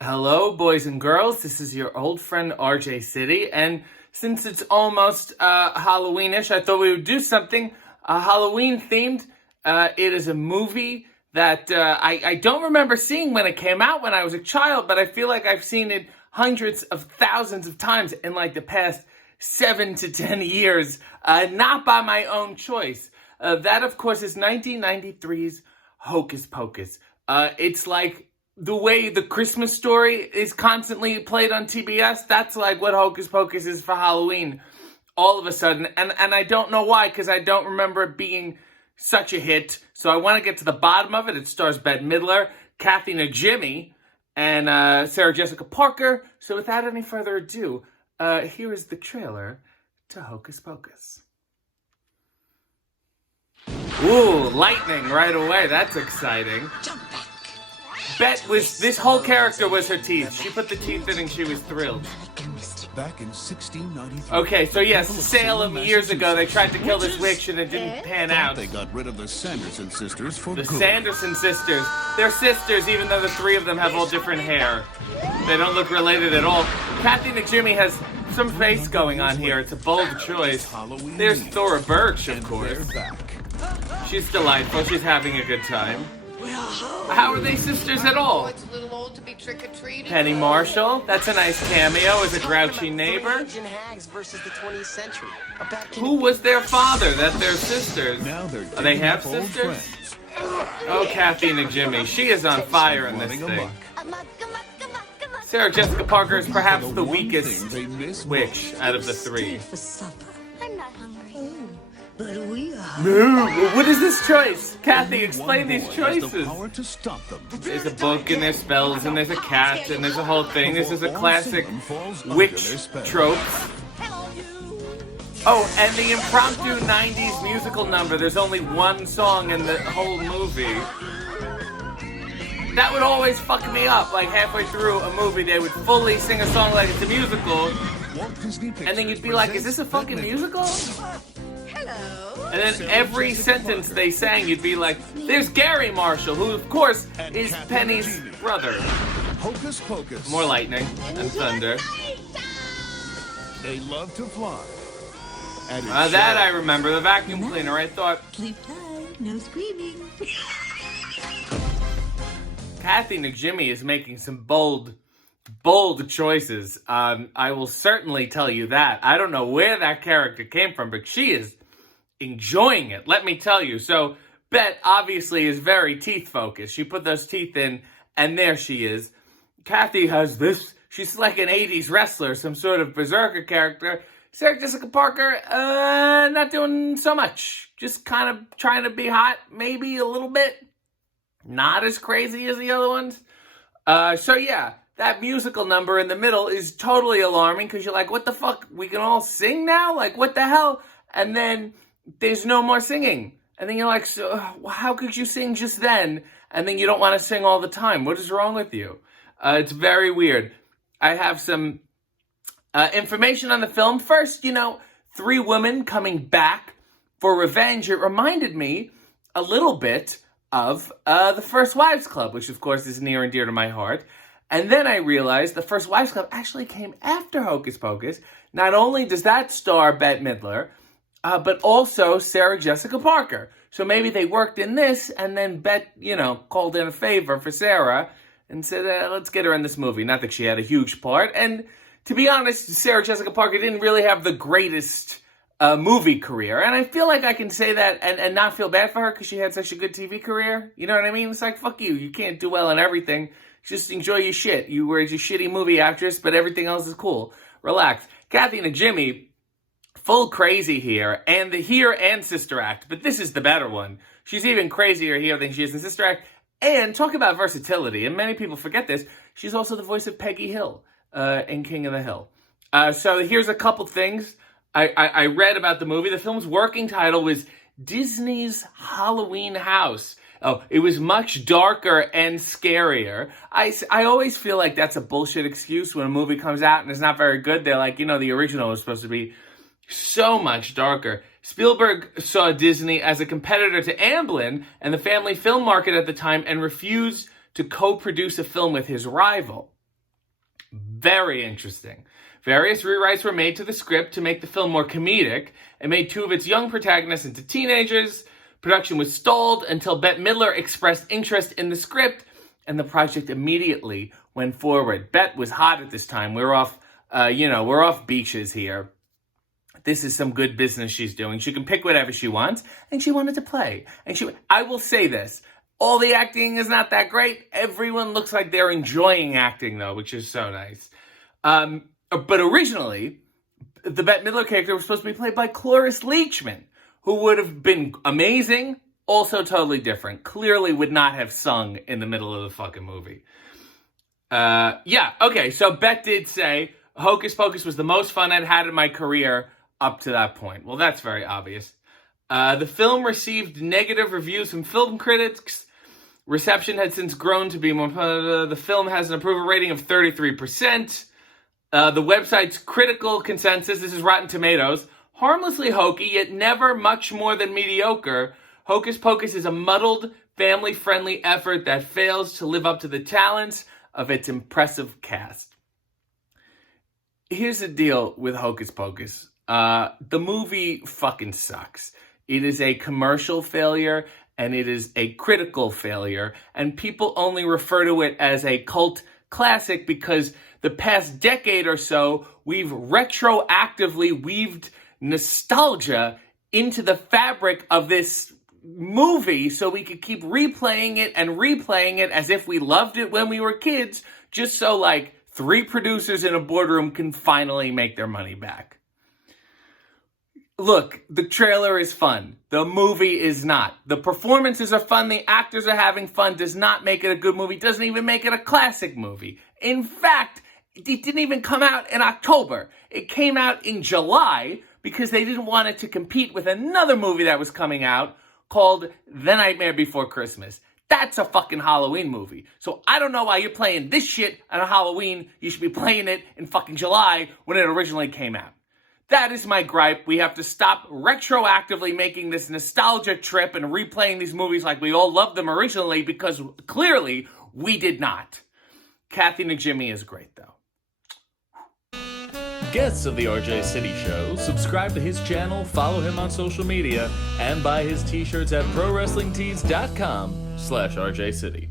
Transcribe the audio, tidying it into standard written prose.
Hello, boys and girls. This is your old friend RJ City, and since it's almost Halloweenish, I thought we would do something Halloween themed. It is a movie that I don't remember seeing when it came out when I was a child, but I feel like I've seen it hundreds of thousands of times in like the past 7 to 10 years, not by my own choice. That, of course, is 1993's Hocus Pocus. It's like the way the Christmas Story is constantly played on TBS, that's like what Hocus Pocus is for Halloween all of a sudden. And I don't know why, because I don't remember it being such a hit. So I want to get to the bottom of it. It stars Bette Midler, Kathy Najimy, and Sarah Jessica Parker. So without any further ado, here is the trailer to Hocus Pocus. Ooh, lightning right away. That's exciting. This whole character was her teeth. She put the teeth in and she was thrilled. Back in 1693. Okay, so yes, Salem years ago, they tried to kill this witch and it didn't pan out. They got rid of the Sanderson sisters for The good. Sanderson sisters. They're sisters, even though the three of them have all different hair. They don't look related at all. Kathy Najimy has some face going on here. It's a bold choice. There's Thora Birch, of course. She's delightful. She's having a good time. How are they sisters at all? It's a little old to be trick-or-treating. Penny Marshall, that's a nice cameo as a grouchy neighbor. Who was their father that they're sisters? Are they half sisters? Oh, Kathy Najimy, she is on fire in this thing. Sarah Jessica Parker is perhaps the weakest witch out of the three. I'm not hungry. But we are. What is this choice? Kathy, explain these choices. To stop them. There's a book and there's spells and there's a cat and there's a whole thing. This is a classic witch trope. Oh, and the impromptu 90s musical number. There's only one song in the whole movie. That would always fuck me up. Like halfway through a movie, they would fully sing a song like it's a musical. And then you'd be like, is this a fucking musical? Hello. And then every sentence they sang, you'd be like, there's Gary Marshall, who of course is Penny's brother. Hocus Pocus. More lightning and thunder. They love to fly. And That I remember, the vacuum cleaner. I thought, Sleep tight, no screaming. Kathy Najimy is making some bold choices. I will certainly tell you that. I don't know where that character came from, but she is enjoying it, let me tell you. So, Bette obviously is very teeth-focused. She put those teeth in, and there she is. Kathy has this. She's like an 80s wrestler, some sort of berserker character. Sarah Jessica Parker, not doing so much. Just kind of trying to be hot, maybe a little bit. Not as crazy as the other ones. So yeah, that musical number in the middle is totally alarming because you're like, what the fuck? We can all sing now? Like, what the hell? And then there's no more singing. And then you're like, so how could you sing just then? And then you don't want to sing all the time. What is wrong with you? It's very weird. I have some information on the film. First, 3 women coming back for revenge. It reminded me a little bit of the First Wives Club, which of course is near and dear to my heart. And then I realized the First Wives Club actually came after Hocus Pocus. Not only does that star Bette Midler, but also Sarah Jessica Parker. So maybe they worked in this, and then Bette, called in a favor for Sarah and said, let's get her in this movie. Not that she had a huge part. And to be honest, Sarah Jessica Parker didn't really have the greatest movie career. And I feel like I can say that and not feel bad for her because she had such a good TV career. You know what I mean? It's like, fuck you. You can't do well in everything. Just enjoy your shit. You were just a shitty movie actress, but everything else is cool. Relax. Kathy Najimy, full crazy here, and Sister Act, but this is the better one. She's even crazier here than she is in Sister Act. And talk about versatility, and many people forget this, she's also the voice of Peggy Hill in King of the Hill. So here's a couple things I read about the movie. The film's working title was Disney's Halloween House. Oh, it was much darker and scarier. I always feel like that's a bullshit excuse when a movie comes out and it's not very good. They're like, the original was supposed to be so much darker. Spielberg saw Disney as a competitor to Amblin and the family film market at the time and refused to co-produce a film with his rival. Very interesting. Various rewrites were made to the script to make the film more comedic and made two of its young protagonists into teenagers. Production was stalled until Bette Midler expressed interest in the script, and the project immediately went forward. Bette was hot at this time. We're off beaches here. This is some good business she's doing. She can pick whatever she wants, and she wanted to play. I will say this. All the acting is not that great. Everyone looks like they're enjoying acting, though, which is so nice. But originally, the Bette Midler character was supposed to be played by Cloris Leachman, who would have been amazing, also totally different. Clearly would not have sung in the middle of the fucking movie. So Bette did say, Hocus Pocus was the most fun I'd had in my career up to that point. Well, that's very obvious. The film received negative reviews from film critics. Reception had since grown to be more... the film has an approval rating of 33%. The website's critical consensus, this is Rotten Tomatoes, harmlessly hokey, yet never much more than mediocre. Hocus Pocus is a muddled, family-friendly effort that fails to live up to the talents of its impressive cast. Here's the deal with Hocus Pocus. The movie fucking sucks. It is a commercial failure, and it is a critical failure, and people only refer to it as a cult classic because the past decade or so, we've retroactively weaved nostalgia into the fabric of this movie so we could keep replaying it as if we loved it when we were kids, just so, like, 3 producers in a boardroom can finally make their money back. Look, the trailer is fun. The movie is not. The performances are fun. The actors are having fun. Does not make it a good movie. Doesn't even make it a classic movie. In fact, it didn't even come out in October. It came out in July because they didn't want it to compete with another movie that was coming out called The Nightmare Before Christmas. That's a fucking Halloween movie. So I don't know why you're playing this shit on a Halloween. You should be playing it in fucking July when it originally came out. That is my gripe. We have to stop retroactively making this nostalgia trip and replaying these movies like we all loved them originally, because clearly we did not. Kathy McJimmy is great, though. Guests of the RJ City Show, subscribe to his channel, follow him on social media, and buy his t-shirts at ProWrestlingTees.com/RJ City.